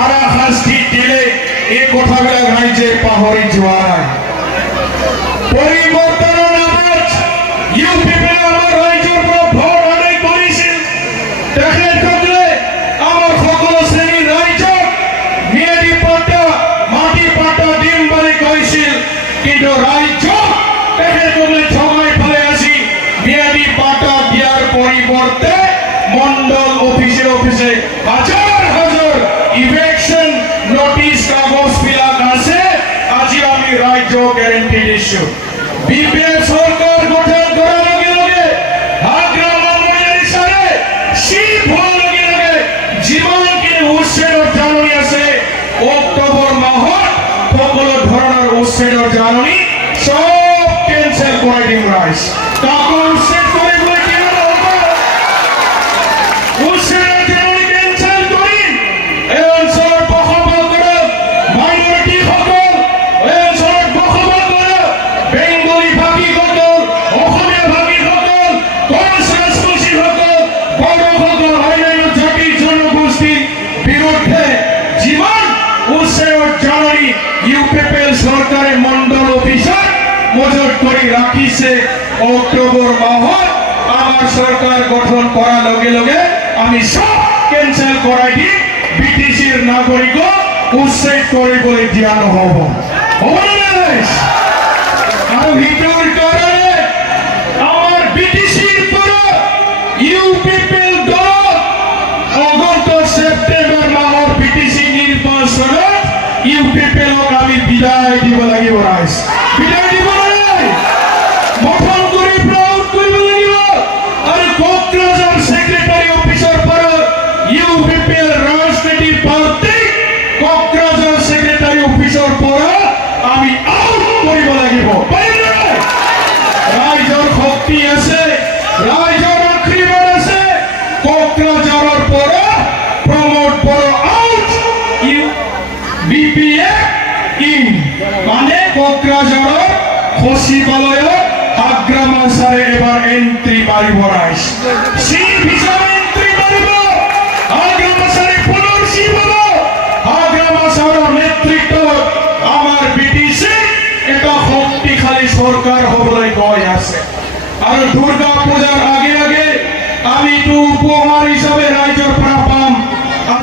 হাৰা শাস্তি দিলে এই কথাবিলাক ৰাইজে পাহৰি যোৱা নাই। পৰিৱৰ্তনৰ নামত ইউ পিপলে আমাৰ ৰাইজৰ পৰা ভোট আদায় কৰিছিল। তেখেতসকলে আমাৰ সকলো শ্ৰেণীৰ ৰাইজক ম্যাদী পাট্টা মাটি পাট্টা দিম বুলি কৈছিল, কিন্তু ৰাইজক তেখেতসকলে ঠগাই পেলাই আজি ম্যাদী পাট্টা দিয়াৰ পৰিৱৰ্তে মণ্ডল অফিসে অফিসে হাজার হাজার ইভেকশন নোটিশ কাগজ বিলাক আছে। আজি আমি রাজ্য গ্যারেন্টি দিছো বিপিএফ সরকার গঠন করার লগে লগে হাগ্রা মামলার সারে শীত হওয়ার লগে লগে যিমানখিনি উচ্ছেদৰ জাননী আছে অক্টোবৰ মাহত সকলো ধৰণৰ উচ্ছেদৰ জাননী সব কেনসেল কৰাই দিম। ৰাইজ কাকো উচ্ছেদ কৰিবলৈ সরকারে মন্ডল অফিসার মজুত করে রাখিছে। অক্টোবর মাহত আমার সরকার গঠন করার লগে লগে আমি সব ক্যান্সেল করাই দিম। বিটিসির নাগরিক উচ্ছেদ কৰিবলৈ দিয়া নহব। আৰু ভিতৰ কাৰণে আমাৰ বিটিসিৰ পৰা ইউ পিপল দল আগষ্ট সেপ্টেম্বৰ মাহৰ বিটিসি নিৰ্বাচনত ইউ পিপলক আমি বিদায় দিব লাগিব। ৰাইজ বিদায় দিব লাগে, গঠন কৰি প্ৰাউড কৰিব লাগিব। আৰু কোকৰাঝাৰ সেক্ৰেটাৰী অফিচৰ পৰা ইউ পিপল ৰাজনীতি পাৰ্টি কোকৰাঝাৰ সেক্ৰেটাৰী অফিচৰ পৰা আমি আউট কৰিব লাগিব। ৰাইজৰ শক্তি আছে, ৰাইজৰ আশীৰ্বাদ আছে। কোকৰাঝাৰৰ পৰা প্ৰমোদ বড়ো আউট, বিপিএফ ইন মানে কোকৰাঝাৰৰ সচিবালয়ত আগ্ৰামা ছাৰে এবাৰ এন্ট্ৰি মাৰিব। ৰাইজ চিফ হিচাপে এন্ট্ৰি মাৰিব। আগ্ৰামা ছাৰে পুনৰ চিফ হ'ব। আগ্ৰামা ছাৰৰ নেতৃত্বত আমাৰ বিটিসি এটা শক্তিশালী সরকার হবলৈ গৈ আছে। আৰু দুর্গা পূজার আগে আগে আমি তো উপহার হিসাবে